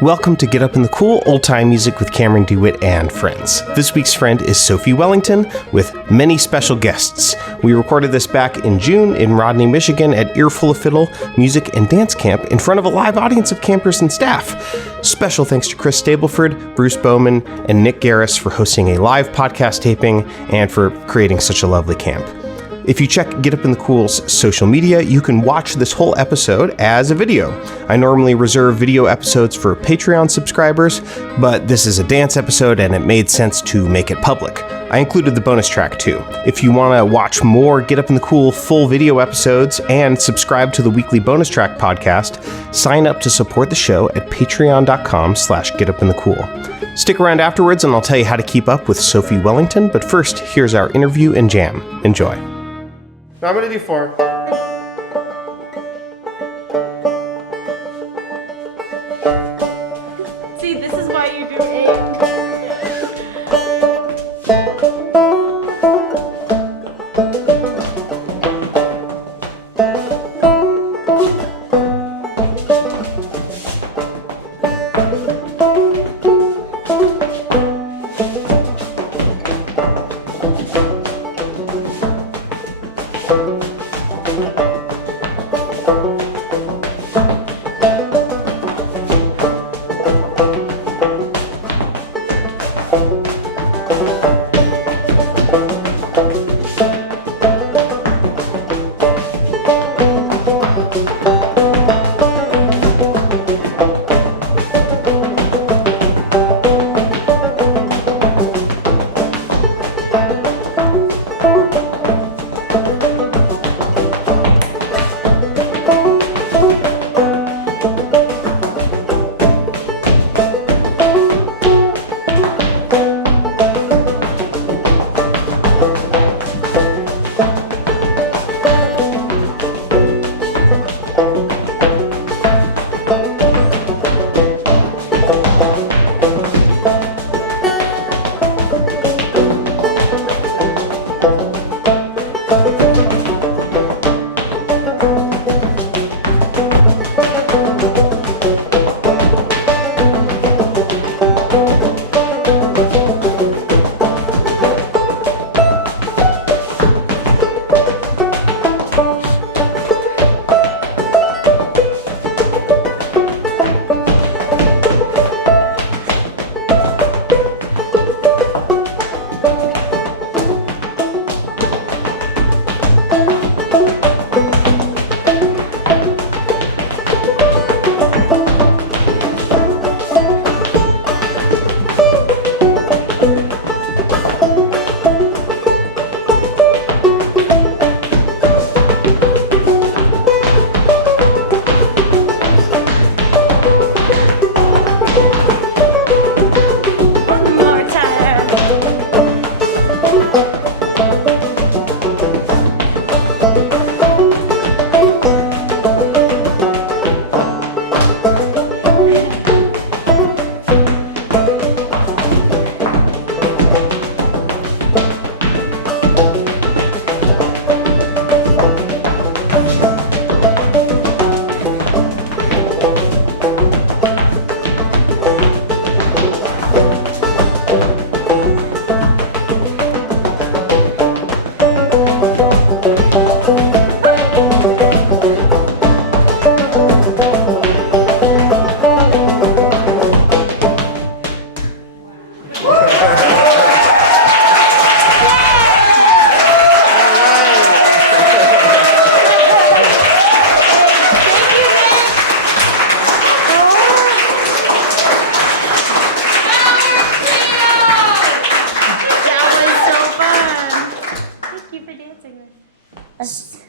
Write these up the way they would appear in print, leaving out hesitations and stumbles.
Welcome to Get Up in the Cool Old Time Music with Cameron DeWhitt and Friends. This week's friend is Sophie Wellington with many special guests. We recorded this back in June in Rodney, Michigan at Earful of Fiddle Music and Dance Camp in front of a live audience of campers and staff. Special thanks to Kris Stableford, Bruce Bauman, and Nic Gareiss for hosting a live podcast taping and for creating such a lovely camp. If you check Get Up in the Cool's social media, you can watch this whole episode as a video. I normally reserve video episodes for Patreon subscribers, but this is a dance episode and it made sense to make it public. I included the bonus track too. If you want to watch more Get Up in the Cool full video episodes and subscribe to the weekly bonus track podcast, sign up to support the show at patreon.com/getupinthecool. Stick around afterwards and I'll tell you how to keep up with Sophie Wellington, but first, here's our interview and jam. Enjoy. I'm going to do 4. See, this is why you do 8.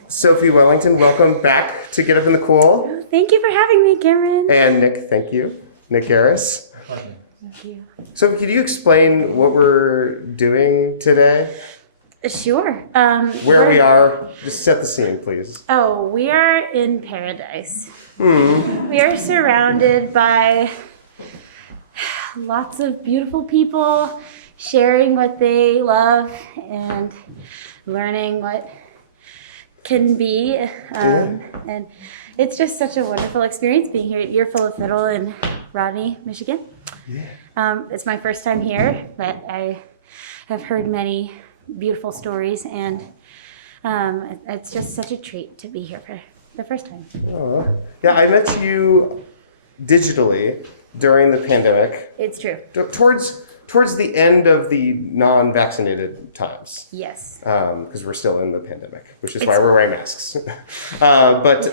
Sophie Wellington, welcome back to Get Up in the Cool. Thank you for having me, Cameron. And Nic, thank you. Nic Gareiss. Thank you. Sophie, could you explain what we're doing today? Sure. Where we are, just set the scene, please. Oh, we are in paradise. We are surrounded by lots of beautiful people sharing what they love and learning what can be. And it's just such a wonderful experience being here at Earful of Fiddle in Rodney, Michigan. It's my first time here, but I have heard many beautiful stories, and it's just such a treat to be here for the first time. Yeah, I met you digitally during the pandemic. It's true. Towards the end of the non-vaccinated times. Yes. Because we're still in the pandemic, which is why we're wearing masks. But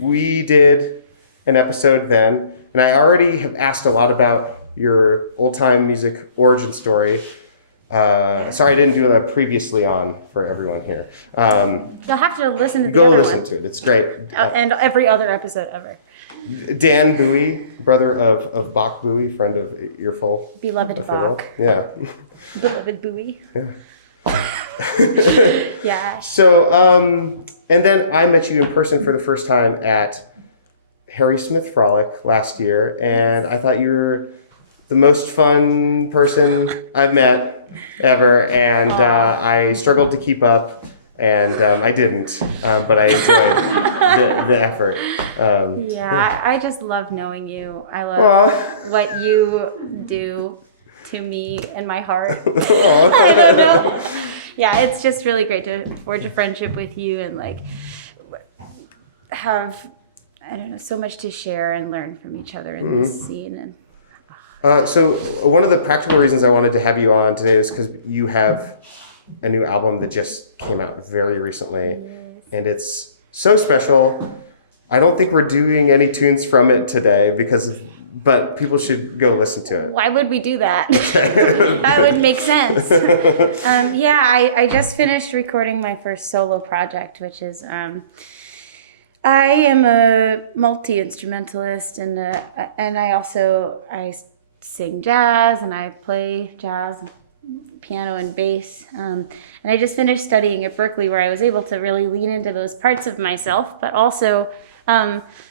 we did an episode then, and I already have asked a lot about your old-time music origin story. Sorry I didn't do that previously on for everyone here. You'll have to listen to the Go other listen one. to it. It's great. And every other episode ever. Dan Bowie, brother of Bach Bowie, friend of Earful. Beloved of Fiddle. Bach. Yeah. Beloved Bowie. Yeah. So, and then I met you in person for the first time at Harry Smith Frolic last year, and I thought you were the most fun person I've met ever, and I struggled to keep up, and I didn't, but I enjoyed the effort. I just love knowing you. I love what you do to me and my heart. I don't know. Yeah, it's just really great to forge a friendship with you and like have, I don't know, so much to share and learn from each other in this scene. And so one of the practical reasons I wanted to have you on today is because you have a new album that just came out very recently, and it's so special. I don't think we're doing any tunes from it today but people should go listen to it. Why would we do that? That would make sense. I just finished recording my first solo project, which is I am a multi-instrumentalist, and I sing jazz, and I play jazz, piano and bass. And I just finished studying at Berklee, where I was able to really lean into those parts of myself, but also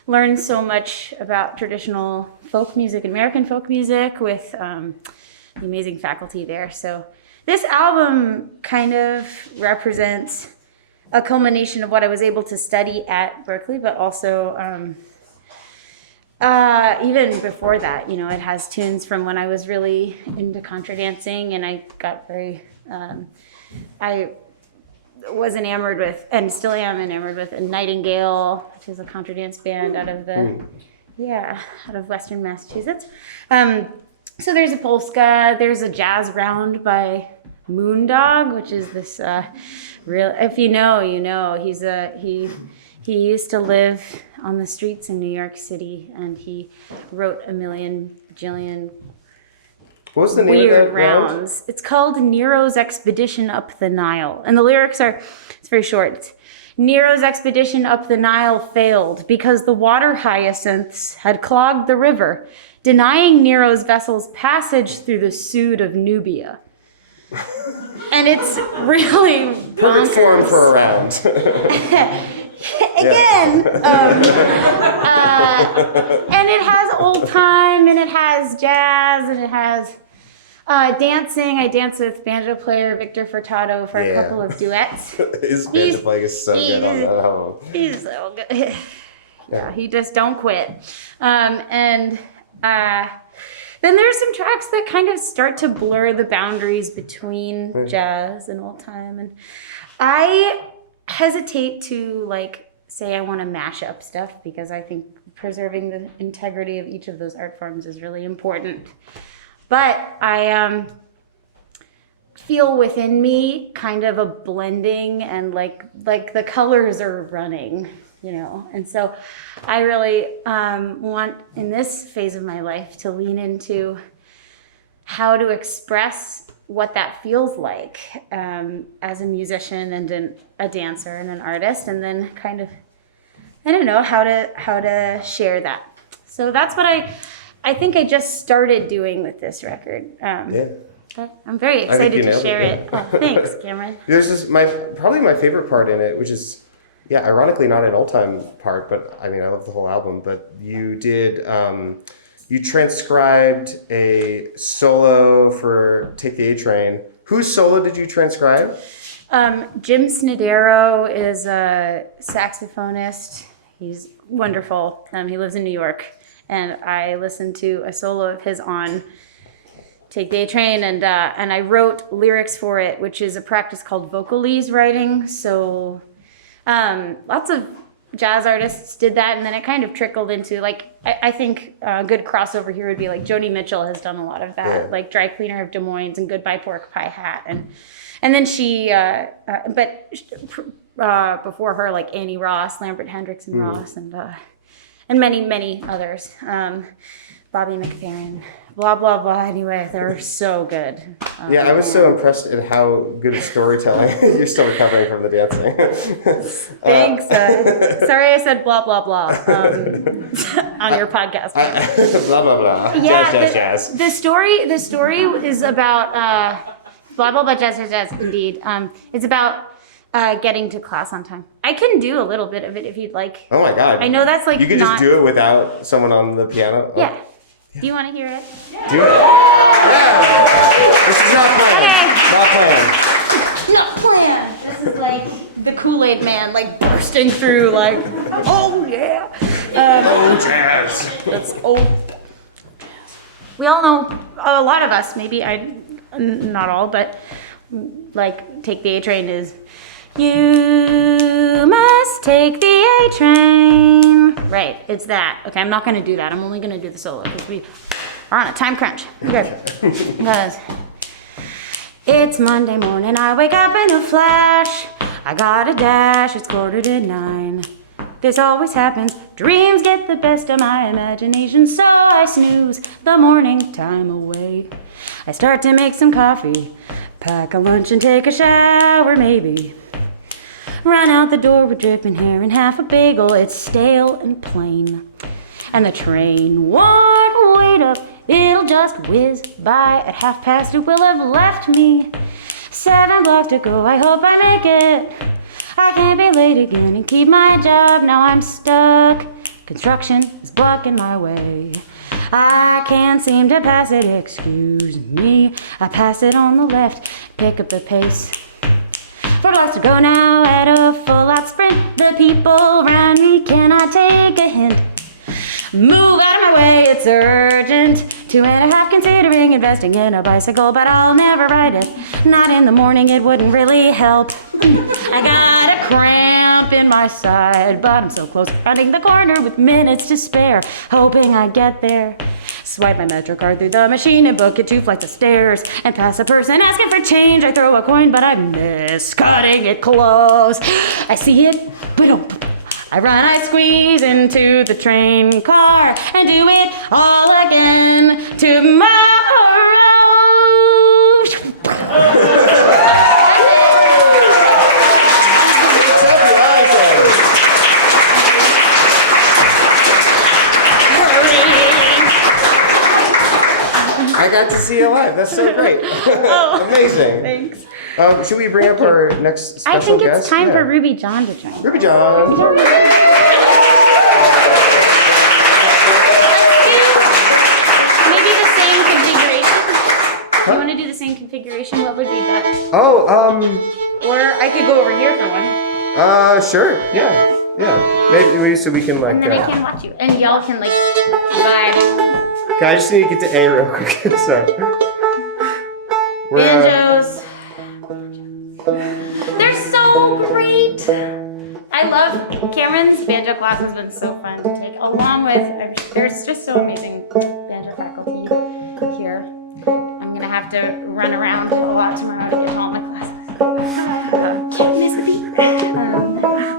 learn so much about traditional folk music, American folk music, with the amazing faculty there. So this album kind of represents a culmination of what I was able to study at Berklee, but also even before that, it has tunes from when I was really into contra dancing, and I got very, I was enamored with, and still am enamored with, a Nightingale, which is a contra dance band out of Western Massachusetts. So there's a Polka, there's a jazz round by Moondog, which is this real, if you know, he used to live on the streets in New York City, and he wrote a bajillion What was the name weird of that rounds. It's called Nero's Expedition Up the Nile. And the lyrics it's very short. It's, Nero's expedition up the Nile failed because the water hyacinths had clogged the river, denying Nero's vessels passage through the Sude of Nubia. And it's really Perfect form for a round. Again, and it has old time, and it has jazz, and it has dancing. I danced with banjo player Victor Furtado for a couple of duets. His banjo playing is so good on that album. He's so good. Yeah, he just don't quit. And then there's some tracks that kind of start to blur the boundaries between jazz and old time, and I hesitate to say I want to mash up stuff, because I think preserving the integrity of each of those art forms is really important. But I feel within me kind of a blending, and like the colors are running, and so I really want in this phase of my life to lean into how to express what that feels like as a musician and a dancer and an artist, and then kind of, I don't know, how to share that. So that's what I think I just started doing with this record. But I'm very excited to share it. Oh, thanks, Cameron. There's probably my favorite part in it, which is, ironically not an old time part, but I mean, I love the whole album, but you did, you transcribed a solo for Take the A Train. Whose solo did you transcribe? Jim Snodero is a saxophonist. He's wonderful. He lives in New York, and I listened to a solo of his on Take the A Train, and I wrote lyrics for it, which is a practice called vocalese writing. So lots of jazz artists did that, and then it kind of trickled into, like, I think a good crossover here would be like Joni Mitchell has done a lot of that, like Dry Cleaner of Des Moines and Goodbye Pork Pie Hat, and then she, before her, like Annie Ross, Lambert Hendricks and Ross, and many, many others. Bobby McFerrin, blah, blah, blah. Anyway, they're so good. I was so impressed at how good at storytelling. You're still recovering from the dancing. Thanks. Sorry I said blah, blah, blah on your podcast. Blah, blah, blah. Yeah, Jazz. The story is about blah, blah, blah, jazz, indeed. It's about getting to class on time. I can do a little bit of it if you'd like. Oh my God. I know that's like you could just do it without someone on the piano? Yeah. Do you want to hear it? Do it. Yeah. This is not planned. Okay. Not planned. This is like the Kool-Aid man, like bursting through, like, oh yeah. Jazz. That's old. We all know, a lot of us, maybe not all, but like Take the A Train is, you must take the A train. Right, it's that. Okay, I'm not going to do that. I'm only going to do the solo because we are on a time crunch. Okay, because it's Monday morning. I wake up in a flash. I got a dash. It's 9:15. This always happens. Dreams get the best of my imagination, so I snooze the morning time away. I start to make some coffee, pack a lunch and take a shower maybe. Run out the door with dripping hair and half a bagel. It's stale and plain. And the train won't wait up. It'll just whiz by. At 2:30 it will have left me. 7 blocks to go. I hope I make it. I can't be late again and keep my job. Now I'm stuck. Construction is blocking my way. I can't seem to pass it. Excuse me. I pass it on the left. Pick up the pace. 4 blocks to go now at a full-out sprint. The people around me cannot take a hint. Move out of my way, it's urgent. 2.5 considering investing in a bicycle, but I'll never ride it. Not in the morning, it wouldn't really help. I got a cramp in my side, but I'm so close, running the corner with minutes to spare, hoping I get there. Swipe my MetroCard through the machine and book it 2 flights of stairs and pass a person asking for change. I throw a coin, but I miss cutting it close. I see it, but I run, I squeeze into the train car and do it all again tomorrow. I got to see you live. That's so great. Amazing. Thanks. Should we bring up our next special guest? I think it's time for Ruby John to join. Ruby John. Maybe the same configuration. You want to do the same configuration? What would be best? Oh, Or I could go over here for one. Sure. Yeah. Maybe so we can like. And then I can watch you, and y'all can like vibe. Okay, I just need to get to A real quick. Sorry. Banjos. They're so great. I love Cameron's banjo class has been so fun to take. Along with, there's just so amazing banjo faculty here. I'm gonna have to run around a lot tomorrow to get all my classes. Can't miss a beat.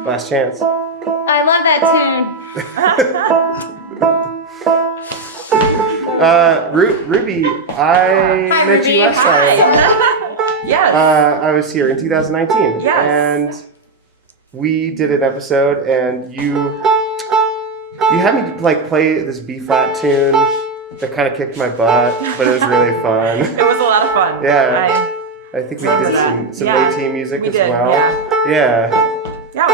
Last chance. I love that tune. Ruby, I met you last time. Yes. I was here in 2019. Yes. And we did an episode, and you had me like play this B flat tune that kind of kicked my butt, but it was really fun. It was a lot of fun. Yeah. I think we did some A-Team music as well. Yeah. Yeah, it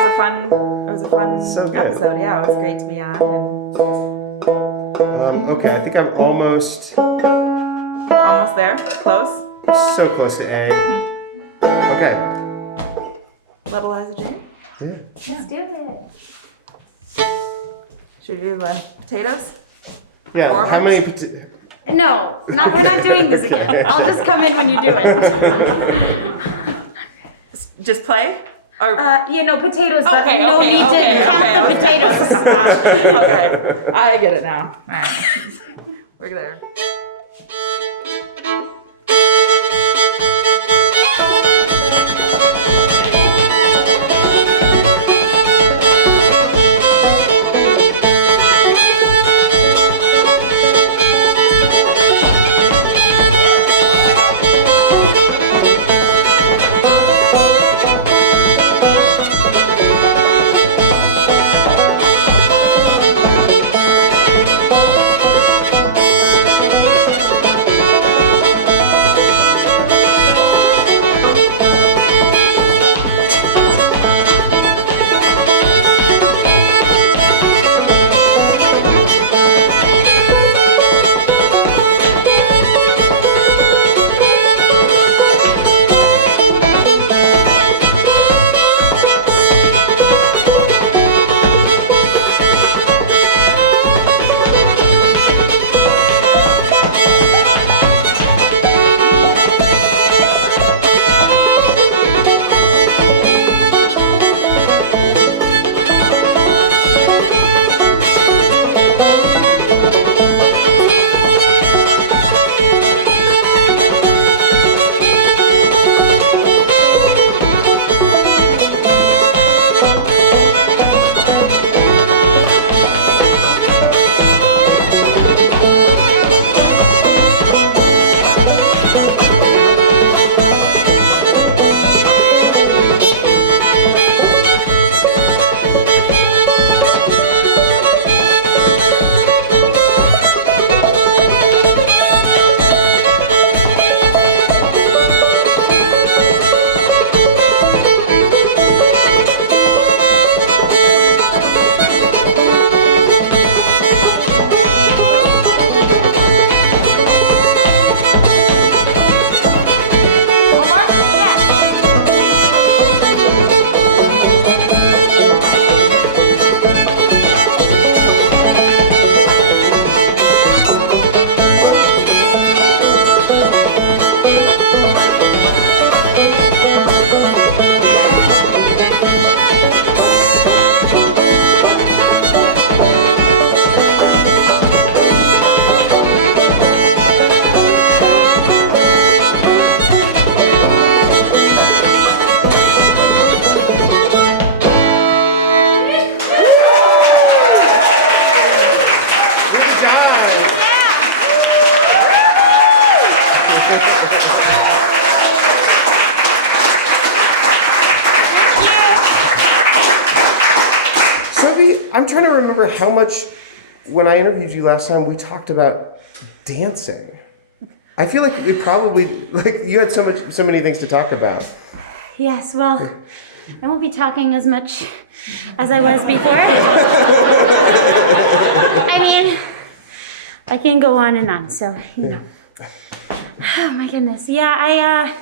was a fun So good. episode. Yeah, it was great to be on. Okay, I think I'm almost Almost there. Close. so close to A. Okay. Little Liza Jane? Yeah. Let's do it. Should we do the potatoes? Yeah. Or How many? No, we're not doing this again. I'll just come in when you do it. Just play? Or Potatoes, but Okay, no okay, need okay, to count okay, the okay. potatoes. okay, I get it now. All right. We're there. Sophie, I'm trying to remember how much, when I interviewed you last time, we talked about dancing. I feel like we probably, you had so many things to talk about. Yes, well, I won't be talking as much as I was before. I mean, I can go on and on, so, Oh my goodness. Yeah,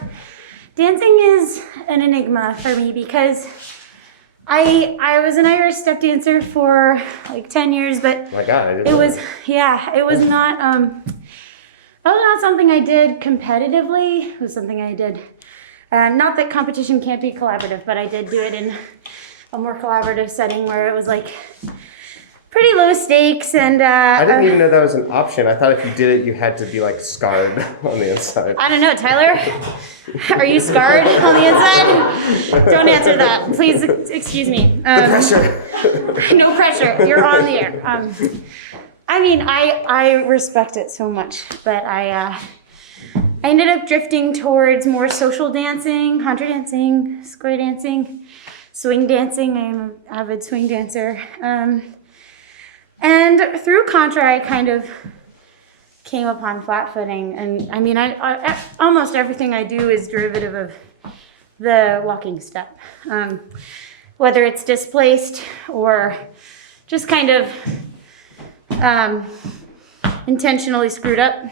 dancing is an enigma for me because I was an Irish step dancer for like 10 years, but Oh my God, I didn't it know was, that. it was not, that was not something I did competitively. It was something I did, not that competition can't be collaborative, but I did do it in a more collaborative setting where it was like pretty low stakes and I didn't even know that was an option. I thought if you did it, you had to be like scarred on the inside. I don't know, Tyler. Are you scarred on the inside? Don't answer that. Please excuse me. The pressure. No pressure. You're on the air. I mean, I respect it so much, but I ended up drifting towards more social dancing, contra dancing, square dancing, swing dancing. I'm an avid swing dancer. And through contra, I kind of came upon flat footing. And I mean, I almost everything I do is derivative of the walking step. Whether it's displaced or just kind of intentionally screwed up.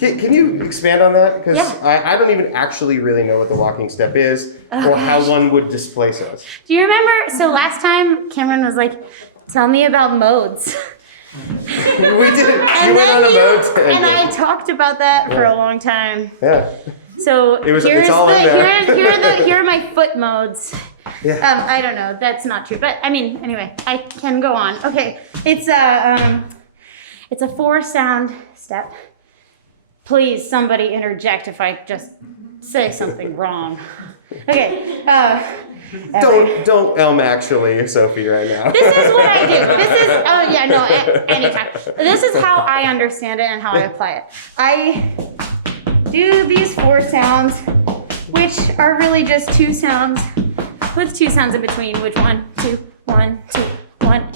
Can you expand on that? Because Yeah. I don't even actually really know what the walking step is or how one would displace us. Do you remember? So last time Cameron was like, "Tell me about modes." We did. And You went on a mode. and I talked about that for a long time. Yeah. So It's all in there. here are my foot modes. Yeah. I don't know. That's not true. But I mean, anyway, I can go on. Okay. It's a 4-sound step. Please, somebody interject if I just say something wrong. Okay. Don't actually, Sophie, right now. This is what I do. Anytime. This is how I understand it and how I apply it. I do these 4 sounds, which are really just 2 sounds with 2 sounds in between, which 1, 2, 1, 2, 1,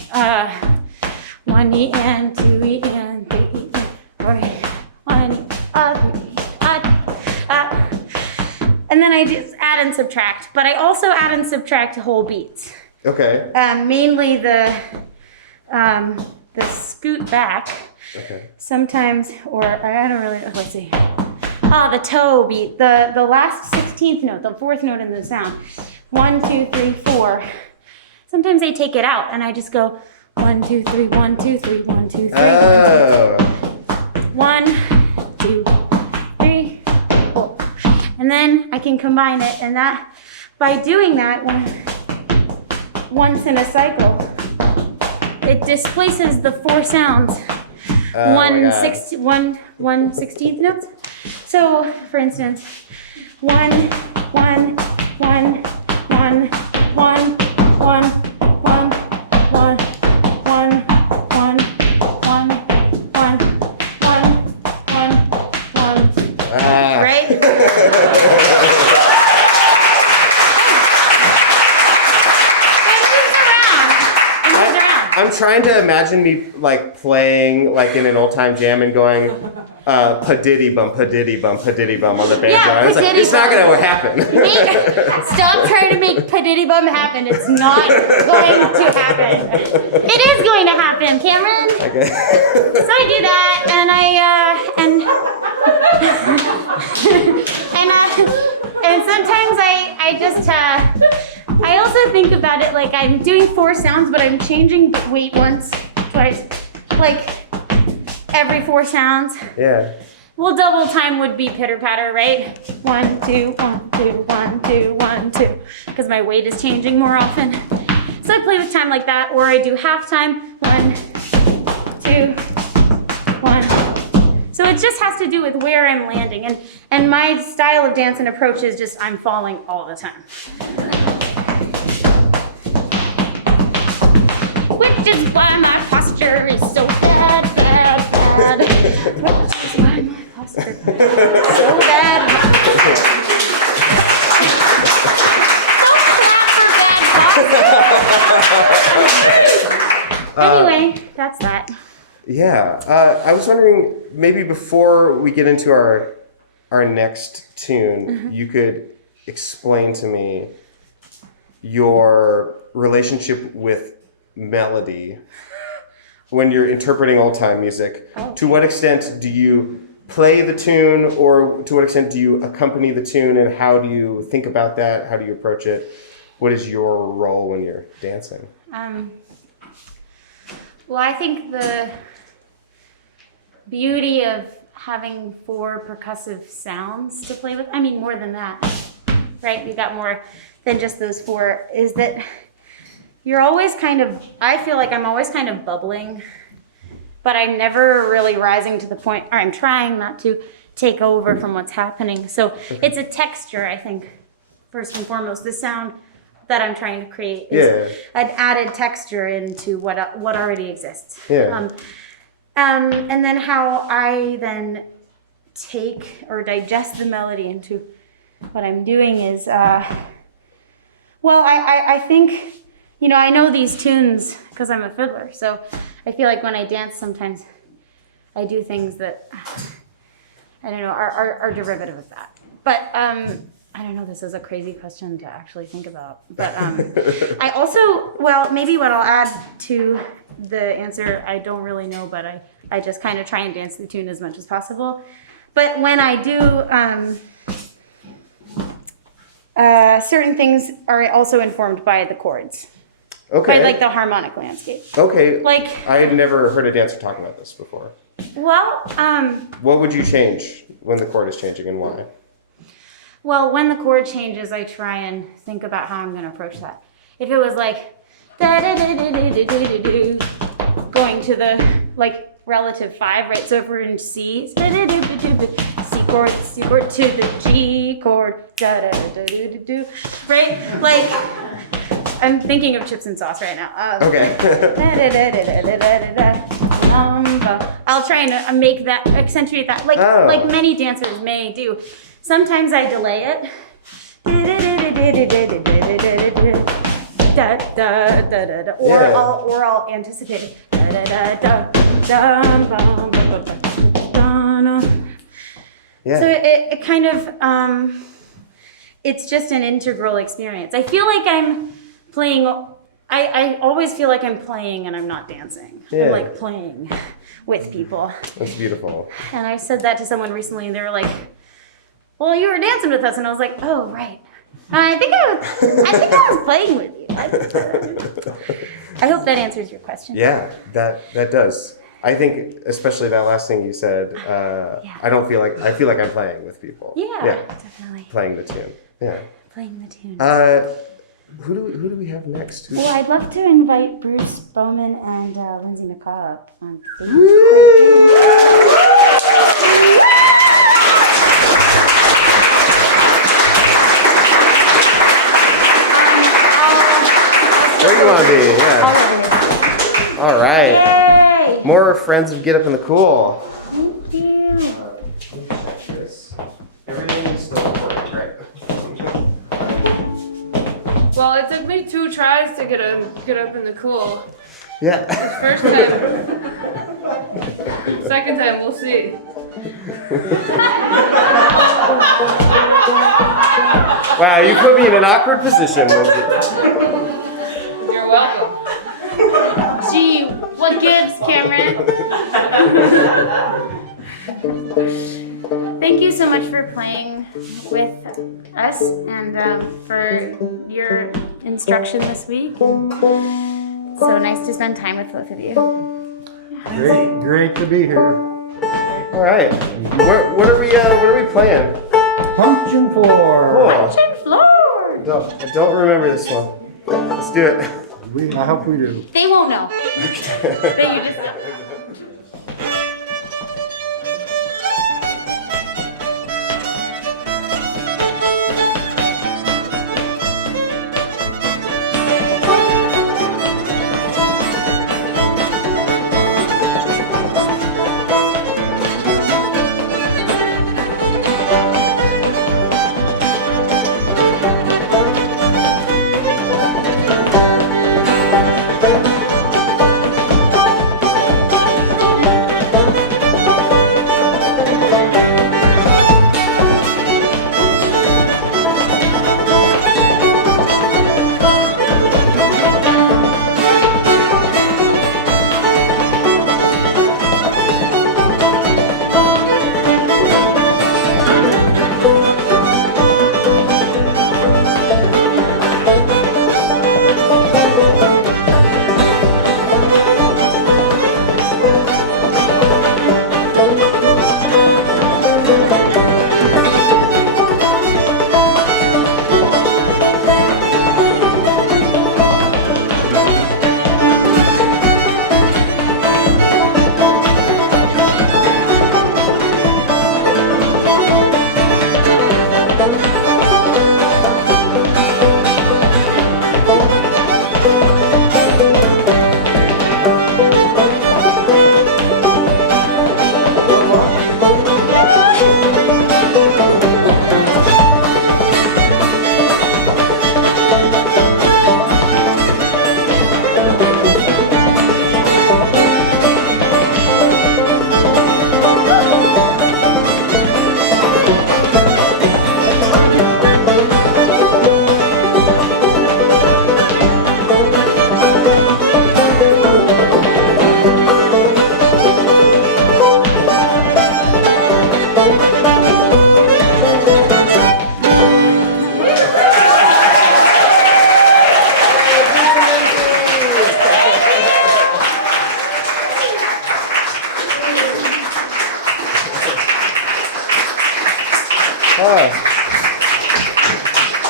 1 E and 2 E and 3 E and 4 E, 1 E, 3 and then I just add and subtract, but I also add and subtract whole beats. Okay. Mainly the scoot back. Okay. Sometimes, or I don't really. Let's see. The toe beat, the last 16th note, the 4th note in the sound. 1, 2, 3, 4. Sometimes I take it out and I just go 1, 2, 3, 1, 2, 3, 1, 2, 3. Oh. 1, 2, 3, 4. And then I can combine it, and that by doing that once in a cycle, it displaces the 4 sounds. 1/16th notes. So, for instance, 1, 1, 1, 1, 1, 1, 1, 1, 1, 1, 1, 1, 1, right? I'm trying to imagine me like playing like in an old time jam and going pa-diddy bum, pa-diddy bum, pa-diddy bum on the banjo. Yeah, I was like, it's not gonna happen. Stop trying to make padiddy bum happen. It's not going to happen. It is going to happen, Cameron. Okay. So I do that, and sometimes I just I also think about it like I'm doing 4 sounds, but I'm changing the weight once, twice, like every 4 sounds. Yeah. Well, double time would be pitter patter, right? 1, 2, 1, 2, 1, 2, 1, 2, because my weight is changing more often. So I play with time like that, or I do half time. 1, 2, 1. So it just has to do with where I'm landing, and my style of dance and approach is just I'm falling all the time. Which is why my posture is so bad. Which is why my posture is so bad. Anyway, that's that. Yeah. I was wondering maybe before we get into our next tune, you could explain to me your relationship with melody when you're interpreting old time music. To what extent do you play the tune, or to what extent do you accompany the tune, and how do you think about that? How do you approach it? What is your role when you're dancing? Well, I think the beauty of having 4 percussive sounds to play with, I mean more than that, right? You got more than just those 4, is that you're always I feel like I'm always kind of bubbling, but I'm never really rising to the point, or I'm trying not to take over from what's happening. So it's a texture, I think, first and foremost. The sound that I'm trying to create is an added texture into what already exists. Yeah. And then how I then take or digest the melody into what I'm doing is, I think, I know these tunes because I'm a fiddler, so I feel like when I dance, sometimes I do things that, I don't know, are derivative of that. But I don't know, this is a crazy question to actually think about. But I also, maybe what I'll add to the answer, I don't really know, but I just kind of try and dance the tune as much as possible. But when I do, certain things are also informed by the chords. Okay. By like the harmonic landscape. Okay. Like, I had never heard a dancer talk about this before. well, What would you change when the chord is changing and why? well, when the chord changes, I try and think about how I'm going to approach that. If it was like da-da-da-da-da-da-da-da-da, going to the like relative 5, right? So if we're in C, C chord to the G chord, da-da-da-da-da-da, right? Like, I'm thinking of chips and sauce right now. Okay. I'll try and make that, accentuate that, like many dancers may do. Sometimes I delay it. Or I'll anticipate it. Yeah. So it kind of, it's just an integral experience. I feel like I'm playing, I always feel like I'm playing and I'm not dancing. Yeah. I'm like playing with people. That's beautiful. And I said that to someone recently and they were like, well, you were dancing with us. And I was like, oh, right. And I think I was playing with you. I hope that answers your question. Yeah, that does. I think especially that last thing you said, I feel like I'm playing with people. Yeah, definitely. Playing the tune. Yeah. Playing the tune. Who do we have next? Well, I'd love to invite Bruce Bauman and Lindsay McCaw up on stage. Where you want to be? Yeah. All right. Yay! More friends of Get Up in the Cool. Thank you. Check this. Everything's still recording, right? Well, it took me 2 tries to get up in the cool. Yeah. First time. Second time, we'll see. Wow, you put me in an awkward position, Lindsay. You're welcome. Gee, what gives, Cameron? Thank you so much for playing with us and for your instruction this week. So nice to spend time with both of you. Great to be here. All right. What are we playing? Puncheon floor. Cool. Puncheon floor. I don't remember this one. Let's do it. I hope we do. They won't know. But you just know.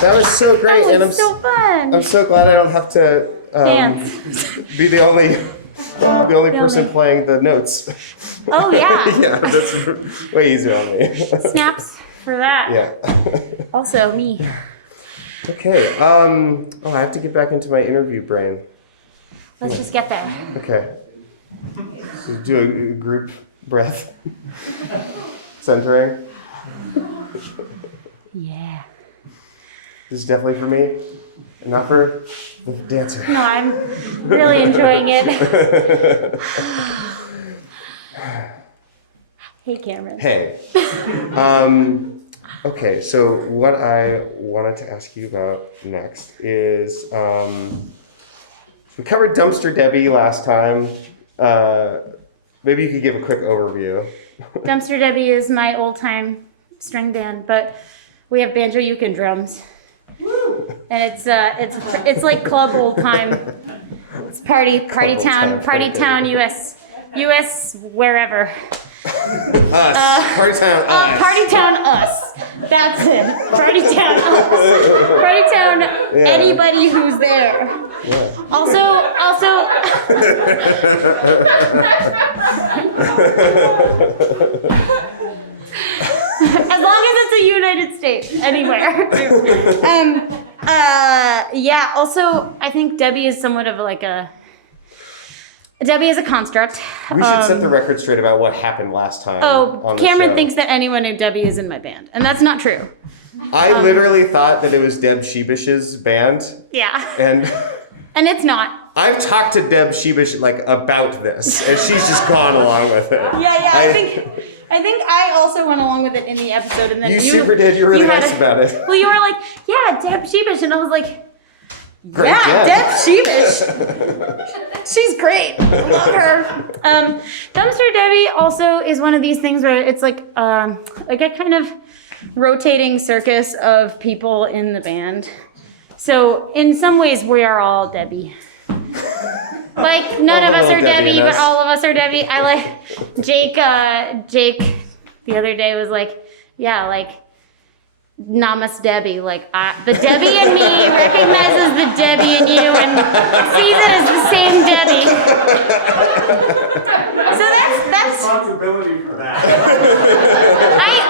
That was so great, That and was so fun. I'm so glad I don't have to Dance. be the only person playing the notes. Oh yeah. Yeah, that's way easier on me. Snaps for that. Yeah. Also me. Okay. I have to get back into my interview brain. Let's just get there. Okay. So do a group breath. Centering. Yeah. This is definitely for me, and not for the dancer. No, I'm really enjoying it. Hey, Cameron. Hey. Okay, so what I wanted to ask you about next is we covered Dumpster Debbie last time. Maybe you could give a quick overview. Dumpster Debbie is my old-time string band, but we have banjo, uke, and drums. And it's like club old time. It's party town, US wherever. Us. Party town us. Party town us. That's it. Party town us. Party town anybody who's there. Yeah. Also. As long as it's the United States, anywhere. Yeah. Also, I think Debbie is somewhat of Debbie is a construct. We should set the record straight about what happened last time. On the Cameron show. thinks that anyone named Debbie is in my band, and that's not true. I literally thought that it was Deb Sheebish's band, Yeah. and And it's not. I've talked to Deb Sheebish about this, and she's just gone along with it. Yeah. I think I also went along with it in the episode, and then You super did. You were really had nice about it. Well, you were like, yeah, Deb Sheebish, and I was like, Great yeah, Deb. Deb Sheebish. She's great. Love her. Dumpster Debbie also is one of these things where it's like a kind of rotating circus of people in the band. So in some ways, we are all Debbie. Like none of us are Debbie, but all of us are Debbie. I like Jake. Jake the other day was like, yeah, like Namas Debbie. Like the Debbie in me recognizes the Debbie in you and sees it as the same Debbie. So that's responsibility for that.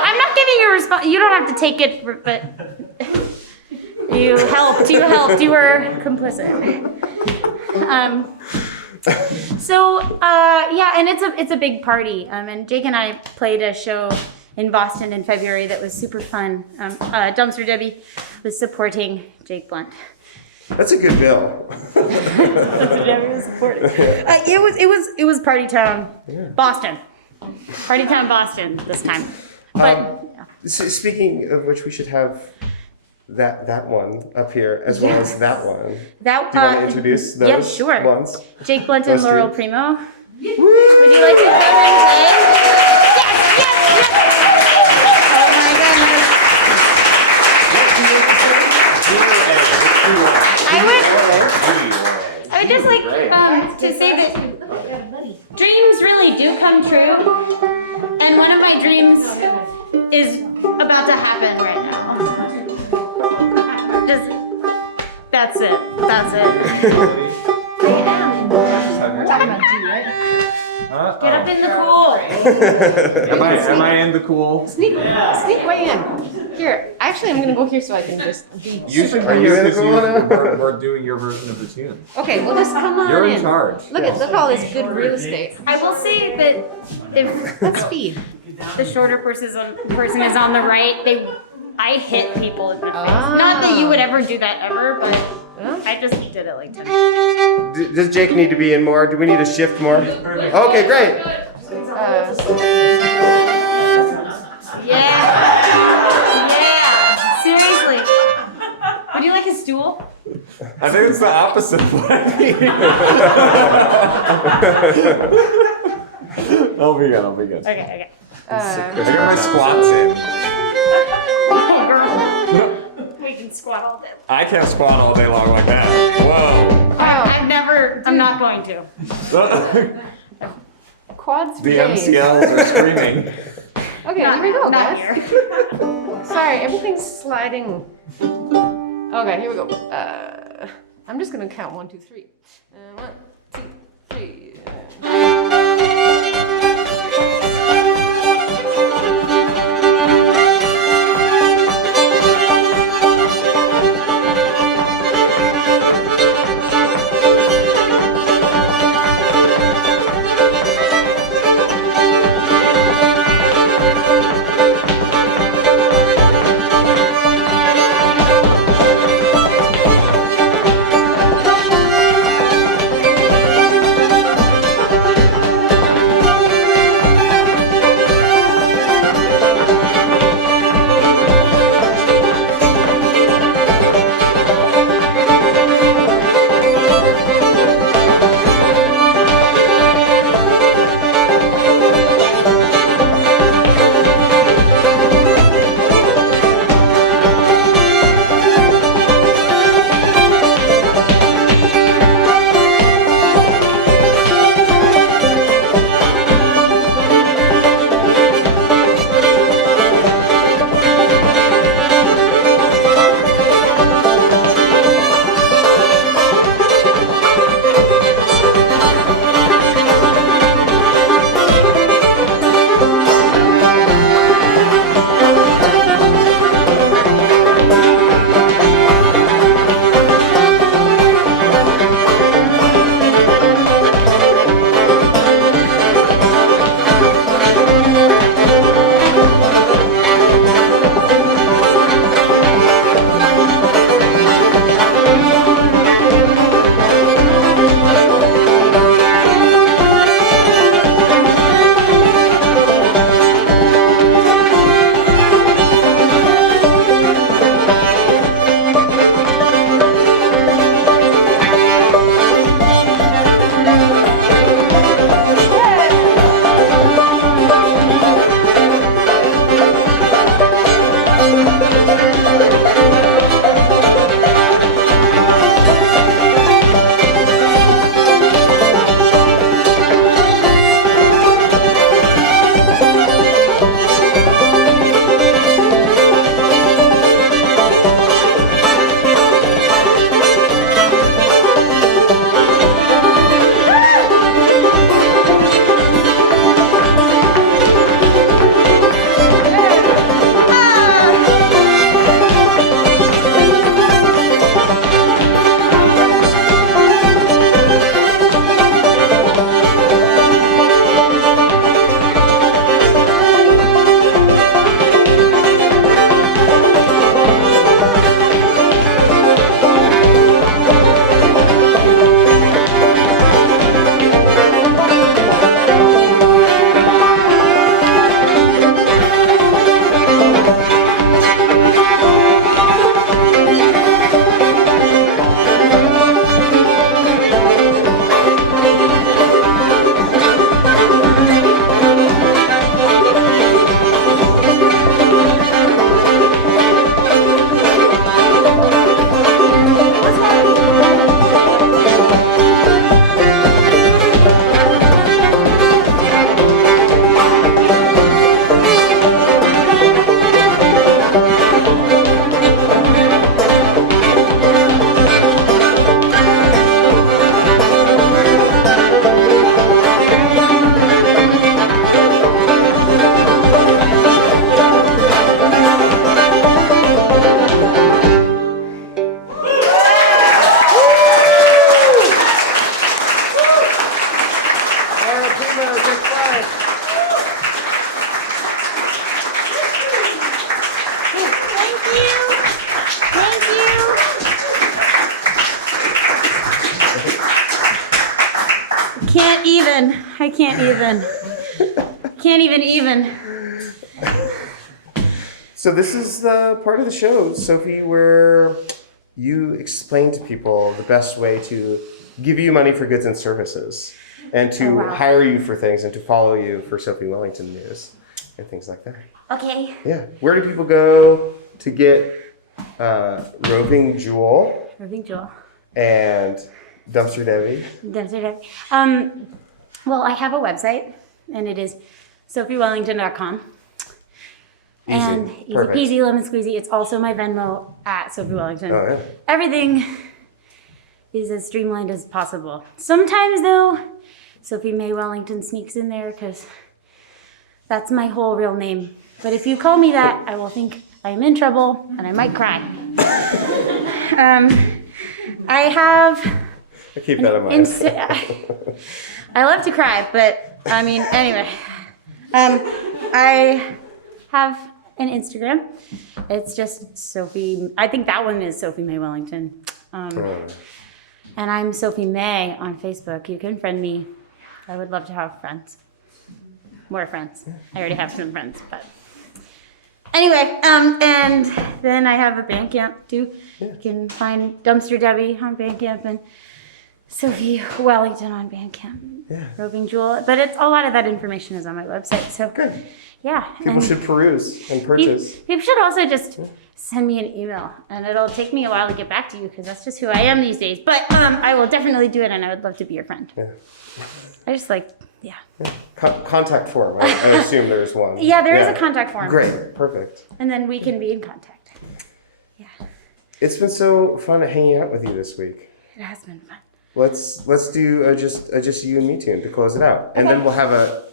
I'm not giving you you don't have to take it, but you helped. You were complicit. Yeah, and it's a big party. And Jake and I played a show in Boston in February that was super fun. Dumpster Debbie was supporting Jake Blount. That's a good bill. Dumpster Debbie was supporting. It was Party Town, Boston. Party Town, Boston this time. But Speaking of which, we should have that one up here as well as that one. That, Do you want to introduce those yeah, sure. ones? Jake Blount and Those Laurel two. Premo. Would you like to come and play? Yes! Oh my goodness. I would just like to say that dreams really do come true. And one of my dreams is about to happen right now. That's it. We're talking about you, right? Get up in the pool. Am I in the cool? Sneak way in. Here, actually, I'm gonna go here so I can just be. Are you in the cool now? We're doing your version of the tune. Okay, well, just come on You're in. in charge. Look at all this good real estate. I will say that if Let's speed. the shorter person is on the right, I hit people in the face. Ah. Not that you would ever do that ever, but I just did it like 10 times. Does Jake need to be in more? Do we need to shift more? Okay, great. Yeah. Seriously. Would you like a stool? I think it's the opposite way. I'll be good. Okay. I got my squats in. Oh, girl. We can squat all day. I can't squat all day long like that. Whoa. I'm not going to. Quads for The days. MCLs are screaming. Okay, Not here we go, not guys. here. Sorry, everything's sliding. Okay, here we go. I'm just gonna count 1, 2, 3. 1, 2, 3. I can't even. Can't even. So this is the part of the show, Sophie, where you explain to people the best way to give you money for goods and services, and to hire you for things, and to follow you for Sophie Wellington news, and things like that. Okay. Yeah. Where do people go to get Roving Jewel? Roving Jewel. And Dumpster Debbie? Dumpster Debbie. Well, I have a website, and it is sophiewellington.com. And easy Perfect. peasy lemon squeezy. It's also my Venmo at Sophie Wellington. Oh, yeah. Everything is as streamlined as possible. Sometimes though, Sophie May Wellington sneaks in there because that's my whole real name. But if you call me that, I will think I am in trouble and I might cry. I have. I keep that in mind. I love to cry, but I mean, anyway. I have an Instagram. It's just Sophie. I think that one is Sophie May Wellington. And I'm Sophie May on Facebook. You can friend me. I would love to have friends. More friends. I already have some friends, but anyway. And then I have a Bandcamp too. You can find Dumpster Debbie on Bandcamp and Sophie Wellington on Bandcamp. Yeah. Roving Jewel. But it's a lot of that information is on my website. So Good. yeah. People should peruse and purchase. People should also just send me an email, and it'll take me a while to get back to you because that's just who I am these days. But I will definitely do it, and I would love to be your friend. Yeah. I just like, yeah. Contact form. I assume there's one. Yeah, there is a contact form. Great. Perfect. And then we can be in contact. Yeah, It's been so fun hanging out with you this week. it has been fun. Let's do a just you and me tune to close it out, and then we'll have a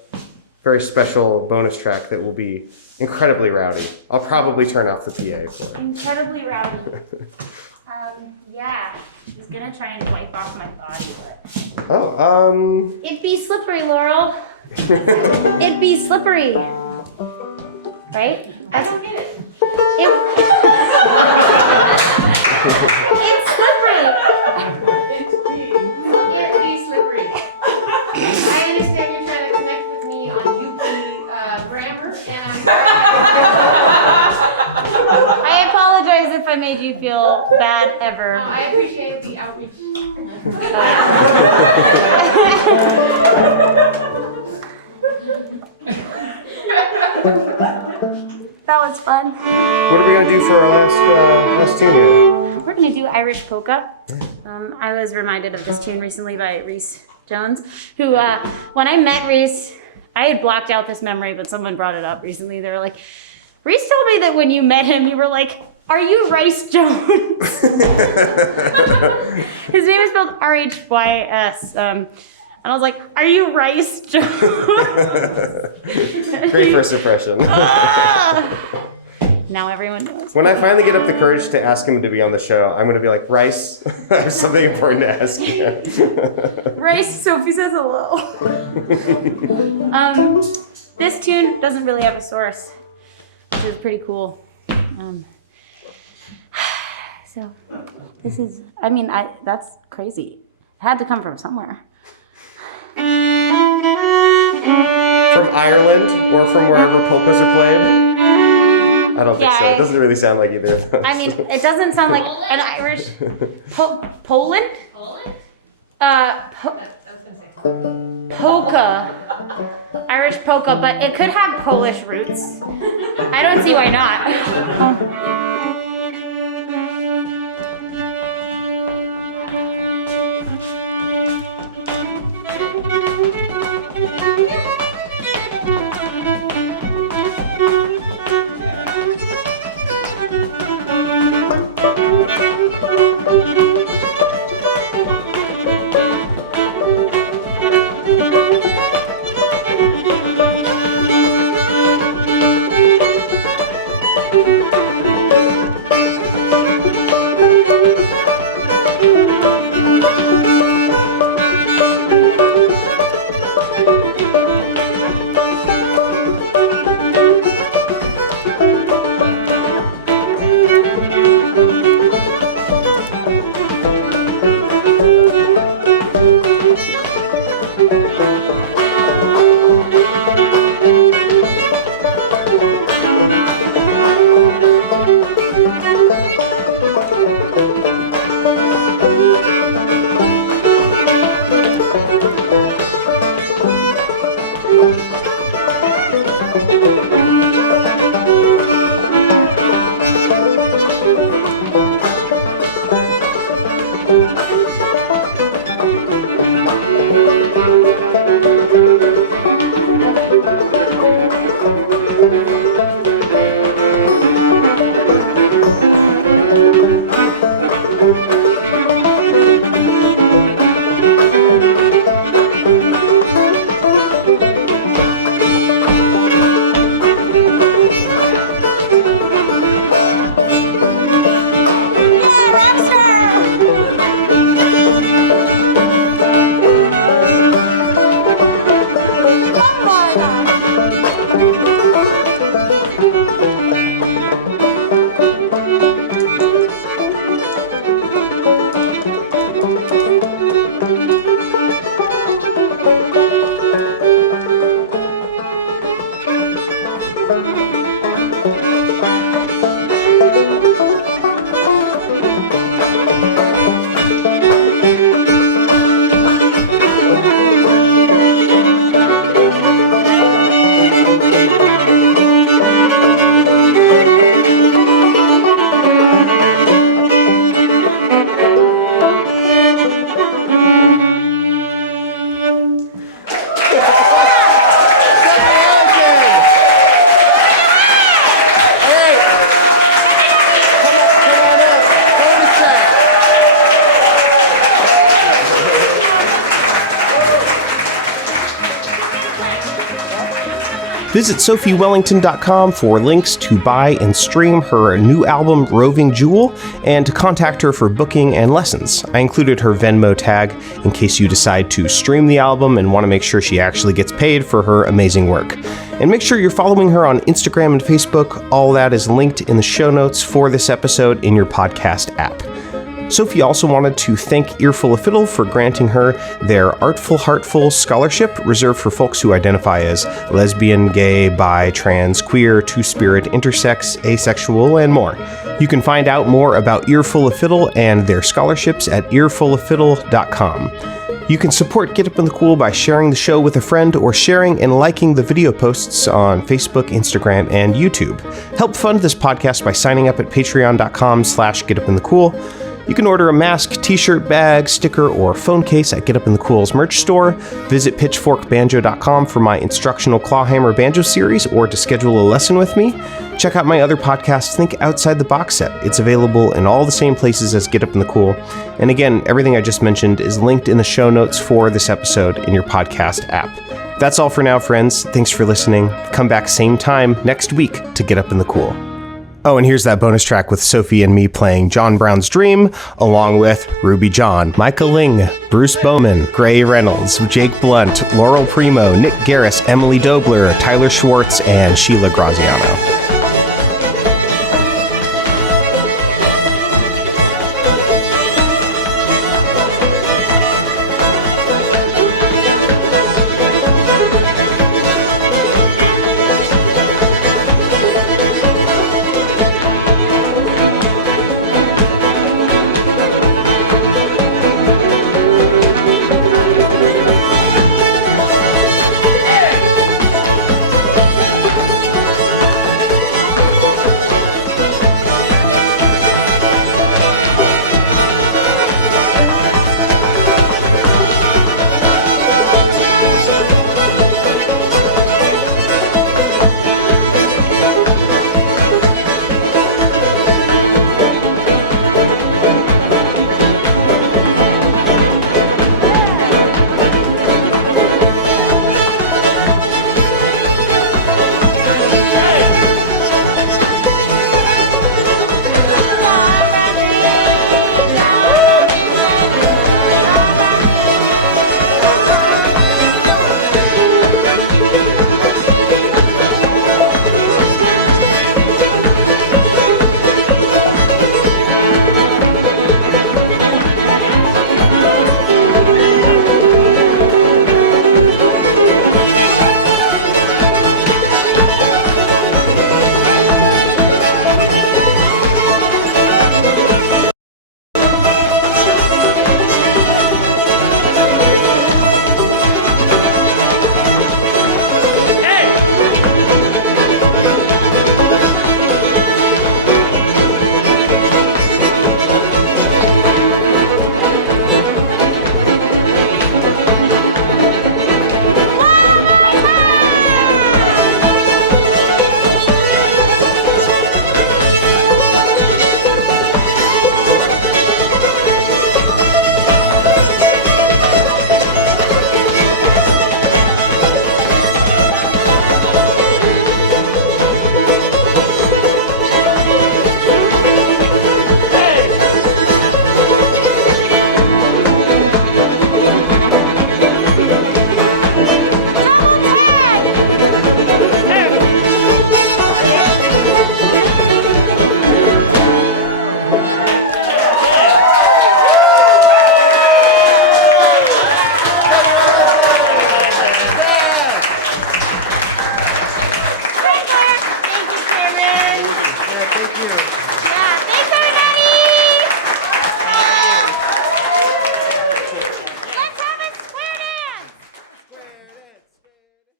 very special bonus track that will be incredibly rowdy. I'll probably turn off the PA for it. Incredibly rowdy. Yeah, I was gonna try and wipe off my body, but Oh, it'd be slippery, Laurel. It'd be slippery, right? I don't get it. It's slippery. It'd be slippery. I understand you're trying to connect with me on UP grammar, and I'm I apologize if I made you feel bad ever. No, I appreciate the outreach. That was fun. what are we gonna do for our last tune here? We're gonna do Irish Polka. I was reminded of this tune recently by Reese Jones, who, when I met Reese, I had blocked out this memory, but someone brought it up recently. They were like, Reese told me that when you met him, you were like, are you Rice Jones? His name is spelled R-H-Y-S. And I was like, are you Rice Jones? Great first impression. Now everyone knows. When I finally get up the courage to ask him to be on the show, I'm gonna be like, Rice, I have something important to ask you. Rice, Sophie says hello. This tune doesn't really have a source, which is pretty cool. So this is, I mean, that's crazy. It had to come from somewhere. From Ireland or from wherever polkas are played? I don't think so. It doesn't really sound like either of those. I mean, it doesn't sound like an Irish. Poland? Poland? Polka. Irish polka, but it could have Polish roots. I don't see why not. Visit sophiewellington.com for links to buy and stream her new album, Roving Jewel, and to contact her for booking and lessons. I included her Venmo tag in case you decide to stream the album and want to make sure she actually gets paid for her amazing work. And make sure you're following her on Instagram and Facebook. All that is linked in the show notes for this episode in your podcast app. Sophie also wanted to thank Earful of Fiddle for granting her their Artful Heartful Scholarship, reserved for folks who identify as lesbian, gay, bi, trans, queer, two-spirit, intersex, asexual, and more. You can find out more about Earful of Fiddle and their scholarships at earfuloffiddle.com. You can support Get Up in the Cool by sharing the show with a friend or sharing and liking the video posts on Facebook, Instagram, and YouTube. Help fund this podcast by signing up at patreon.com/getupinthecool. You can order a mask, t-shirt, bag, sticker, or phone case at Get Up in the Cool's merch store. Visit pitchforkbanjo.com for my instructional clawhammer banjo series or to schedule a lesson with me. Check out my other podcast, Think Outside the Box Set. It's available in all the same places as Get Up in the Cool. And again, everything I just mentioned is linked in the show notes for this episode in your podcast app. That's all for now, friends. Thanks for listening. Come back same time next week to Get Up in the Cool. Oh, and here's that bonus track with Sophie and me playing John Brown's Dream, along with Ruby John, Micah Ling, Bruce Bauman, Gray Reynolds, Jake Blount, Laurel Premo, Nic Gareiss, Emily Dobler, Tyler Schwartz, and Sheila Graziano.